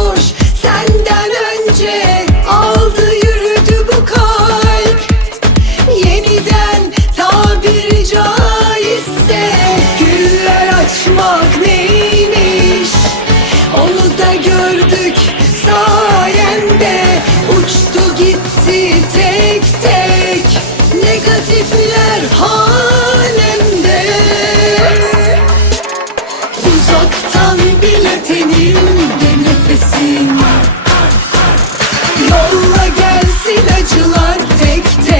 olmuş? Senden önce Aldı yürüdü bu kalp. Yeniden tabiri caizse Güller açmak neymiş? Onu da gördük sayende Uçtu gitti tek tek. Negatifler halemde Uzaktan bile tenim gelsin Yolla gelsin acılar tek tek.